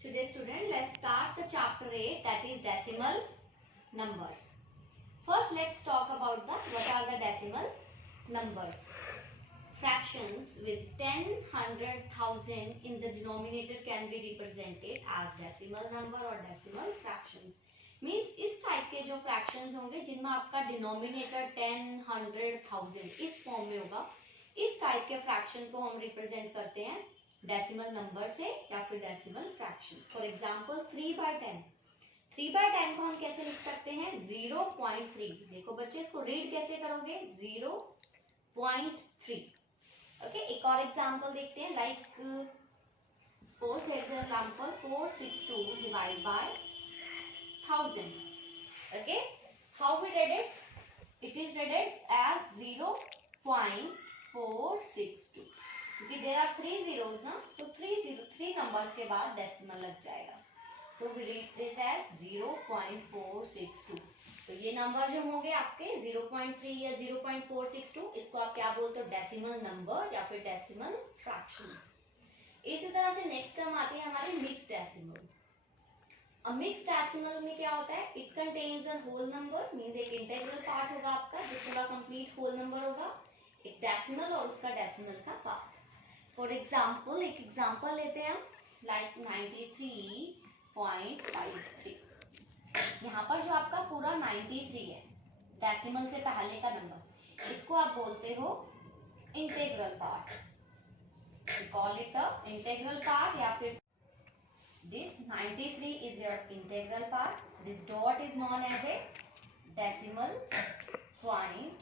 Today student, let's start the chapter 8, that is decimal numbers. First let's talk about what are the decimal numbers. Fractions with 10, 100, 1000 in the denominator can be represented as decimal number or decimal fractions. Means इस type के जो fractions होंगे जिनमें आपका denominator 10, 100, 1000 इस form में होगा, इस टाइप के fractions को हम represent करते हैं डेसिमल नंबर से या फिर डेसिमल फ्रैक्शन. For example 3/10. 3/10 को हम कैसे लिख सकते हैं? 0.3. देखो बच्चे इसको रीड कैसे करोगे? 0.3. ओके, एक और एग्जांपल देखते हैं. Like suppose here is an example 462 divide by 1000. Okay, how we read it? It is read as 0.462 क्योंकि देयर आर 3 zeros ना, तो 3 नंबर्स के बाद डेसिमल लग जाएगा. So we read it as 0.462. तो ये नंबर जो होंगे आपके 0.3 या 0.462, इसको आप क्या बोलते हो? डेसिमल नंबर या फिर डेसिमल फ्रैक्शंस. इसी तरह से नेक्स्ट टर्म आती है हमारे मिक्स्ड डेसिमल. अब मिक्स्ड डेसिमल में क्या होता है? It contains a whole number, means एक इंटीग्रल पार्ट होगा आपका जो पूरा कंप्लीट होल नंबर होगा, एक डेसिमल और उसका डेसिमल का पार्ट. फॉर एग्जाम्पल एक एग्जाम्पल लेते हैं हम, लाइक 93.53. यहाँ पर जो आपका पूरा 93 है डेसिमल से पहले का नंबर, इसको आप बोलते हो integral part. Call it the integral part या फिर this 93 is your integral part. This dot is known as a decimal point.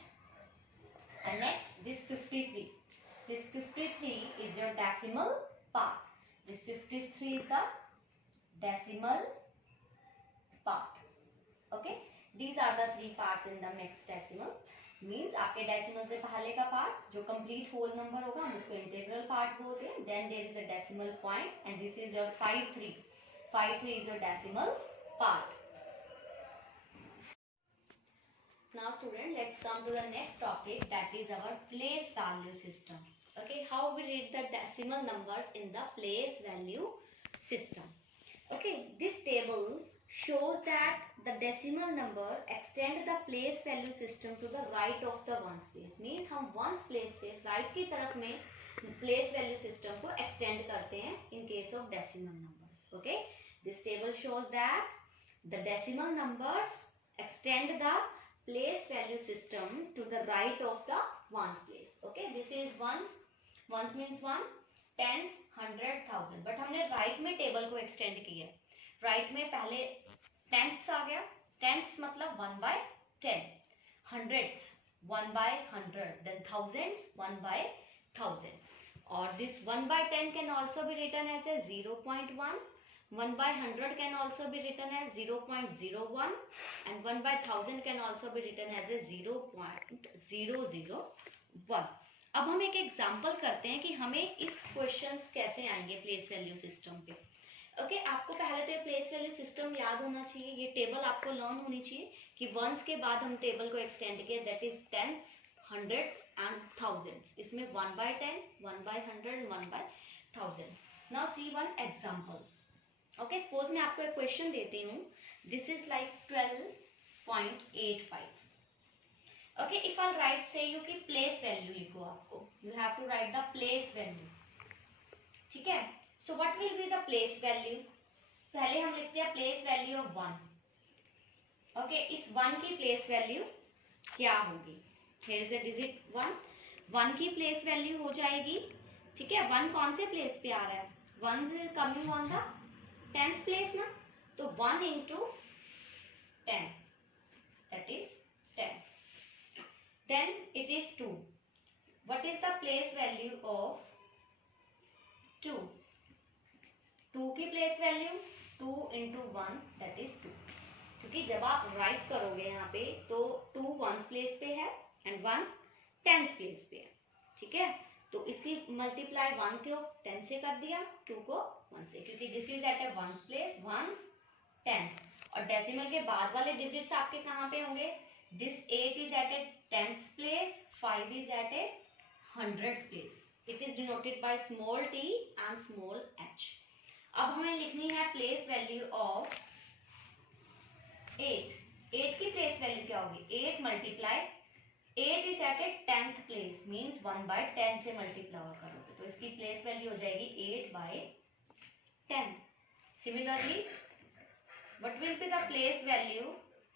And next this 53. This 53 is your decimal part. This 53 is the decimal part. Okay, these are the three parts in the mixed decimal. Means आपके decimal से पहले का part जो complete whole number होगा हम उसको integral part बोलते हैं. Then there is a decimal point and this is your 53. 53 is your decimal part. Now student, let's come to the next topic, that is our place value system. Okay, how we read the decimal numbers in the place value system. Okay, this table shows that the decimal number extend the place value system to the right of the ones place. Means हम ones place से right की तरफ में place value system को extend करते हैं in case of decimal numbers. Okay, this table shows that the decimal numbers extend the place value system to the right of the ones place. Okay, this is ones. Ones means 1, tens, 100, 1000. But हमने right में table को extend किया है. Right में पहले टेंथ्स आ गया. Tenths मतलब 1/10. Hundreds 1/100. Then thousands 1/1000. और this 1/10 can also be written as a 0.1. 1/100 can also be written as 0.01 and 1/1000 can also be written as a 0.001. अब हम एक एग्जांपल करते हैं कि हमें इस क्वेश्चंस कैसे आएंगे प्लेस वैल्यू सिस्टम पे. ओके, आपको पहले तो ये प्लेस वैल्यू सिस्टम याद होना चाहिए. ये टेबल आपको लर्न होनी चाहिए कि वंस के बाद हम टेबल को एक्सटेंड किया, that is tenths, hundreds and thousands. इसमें 1/10, 1/100, 1/1000. Now see one example. Okay, suppose मैं आपको एक क्वेश्चन देती हूँ. This is like 12.85. Okay, if I write say you की प्लेस वैल्यू लिखो, आपको you have to write the place value. ठीक है, so what will be the place value? पहले हम लिखते हैं प्लेस वैल्यू ऑफ 1. ओके, इस 1 की प्लेस वैल्यू क्या होगी? Here is a digit 1. 1 की प्लेस वैल्यू हो जाएगी. ठीक है, 1 कौन से प्लेस पे आ रहा है? 1 is coming on the 10th place ना, तो 1 into 10, that is 10. Then it is 2. What is the place value of 2? 2 की place value 2 into 1, that is 2. क्योंकि जब आप राइट करोगे यहाँ पे तो 2 1th place पे है and 1 10th place पे है. ठीक है, तो इसकी मल्टीप्लाई 1 को 10 से कर दिया, 2 को 1 से, क्योंकि this is at a ones place, ones, tens. और डेसिमल के बाद वाले डिजिट्स आपके कहाँ पे होंगे? This 8 is at a 10th place, 5 is at a 100th place. It is denoted by small t and small h. अब हमें लिखनी है प्लेस वैल्यू ऑफ 8। 8 की प्लेस वैल्यू क्या होगी? 8 multiply 8 is at a 10th place, means 1/10 से multiply करोगे तो इसकी प्लेस वैल्यू हो जाएगी 8/10। Similarly what will be the place value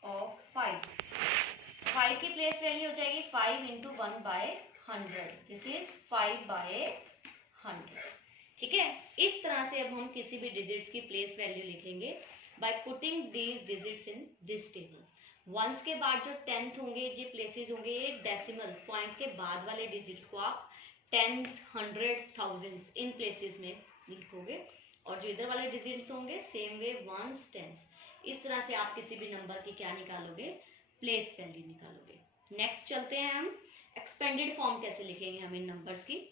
of 5? 5 की प्लेस वैल्यू हो जाएगी 5 इंटू 1/100, दिस इज 5/100। ठीक है, इस तरह से अब हम किसी भी डिजिट्स की प्लेस वैल्यू लिखेंगे by putting these digits in this table. Ones के बाद जो 10th होंगे, जो प्लेसेस होंगे, ये डेसिमल पॉइंट के बाद वाले डिजिट्स को आप 10, 100, थाउजेंड्स इन प्लेसेस में लिखोगे, और जो इधर वाले डिजिट्स होंगे सेम वे वंस, टेंस। इस तरह से आप किसी भी नंबर की क्या निकालोगे? प्लेस वैल्यू निकालोगे। नेक्स्ट चलते हैं हम, एक्सपेंडेड फॉर्म कैसे लिखेंगे हम इन नंबर्स की।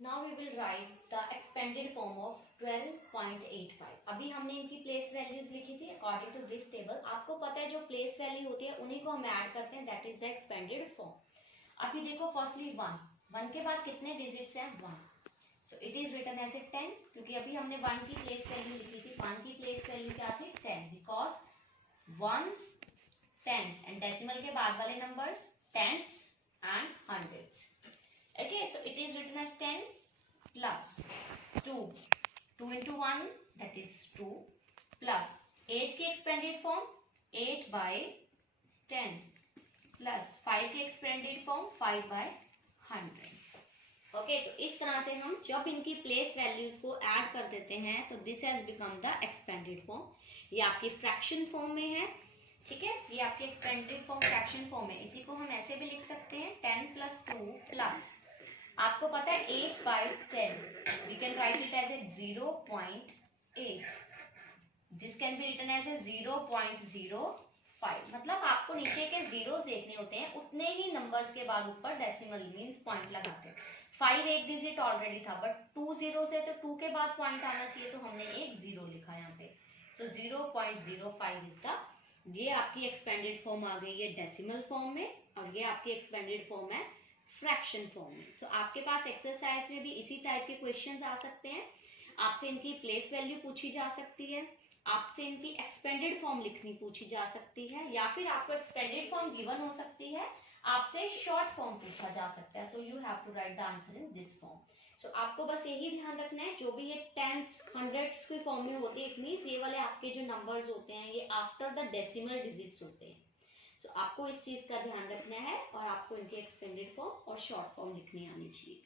Now we will write the expanded form of 12.85। अभी हमने इनकी प्लेस वैल्यूज लिखी थी अकॉर्डिंग टू दिस टेबल। आपको पता है जो प्लेस वैल्यू होती है उन्हीं को हम ऐड करते हैं, that is the expanded form. अभी देखो फर्स्टली 1 के बाद कितने डिजिट्स हैं? 1, so it is written as a 10, क्योंकि अभी हमने 1 की प्लेस वैल्यू लिखी थी। 1 की प्लेस वैल्यू क्या थी? 10, because ones, tens and decimal के बाद वाले numbers tens and hundreds. Okay, so it is written as 10 plus 2 into 1, that is 2, plus 8 की expanded form 8/10 plus 5 की expanded form 5/100। ओके, तो इस तरह से हम जब इनकी प्लेस वैल्यूज को ऐड कर देते हैं तो this has become the expanded form. ये आपकी फ्रैक्शन फॉर्म में है। ठीक है, ये आपकी एक्सपेंडेड फॉर्म फ्रैक्शन फॉर्म है। इसी को हम ऐसे भी लिख सकते हैं 10 + 2 प्लस, आपको पता है 8/10, we can write it as a 0.8, this can be written as a 0.05। मतलब आपको नीचे के जीरोस देखने होते हैं, उतने ही नंबर्स के बाद ऊपर डेसिमल मींस पॉइंट लगाते हैं। 5 एक डिजिट ऑलरेडी था, बट 2 जीरोस है तो 2 के बाद पॉइंट आना चाहिए, तो हमने एक जीरो लिखा यहाँ पे। सो 0.05 इज द, ये आपकी एक्सपेंडेड फॉर्म आ गई है डेसिमल फॉर्म में, और ये आपकी एक्सपेंडेड फॉर्म है फ्रैक्शन फॉर्म में। सो आपके पास एक्सरसाइज में भी इसी टाइप के क्वेश्चंस आ सकते हैं। आपसे इनकी प्लेस वैल्यू पूछी जा सकती है, आपसे इनकी एक्सपेंडेड फॉर्म लिखनी पूछी जा सकती है, या फिर आपको एक्सपेंडेड फॉर्म गिवन हो सकती है, आपसे शॉर्ट फॉर्म पूछा जा सकता है। So you have to write the answer in this form. So आपको बस यही ध्यान रखना है, जो भी ये टेंस, हंड्रेड्स के फॉर्म में होते हैं, इट मींस ये वाले आपके जो नंबर्स होते हैं ये आफ्टर द डेसिमल डिजिट्स होते हैं। तो आपको इस चीज का ध्यान रखना है, और आपको इनके एक्सपेंडेड फॉर्म और शॉर्ट फॉर्म लिखनी आनी चाहिए।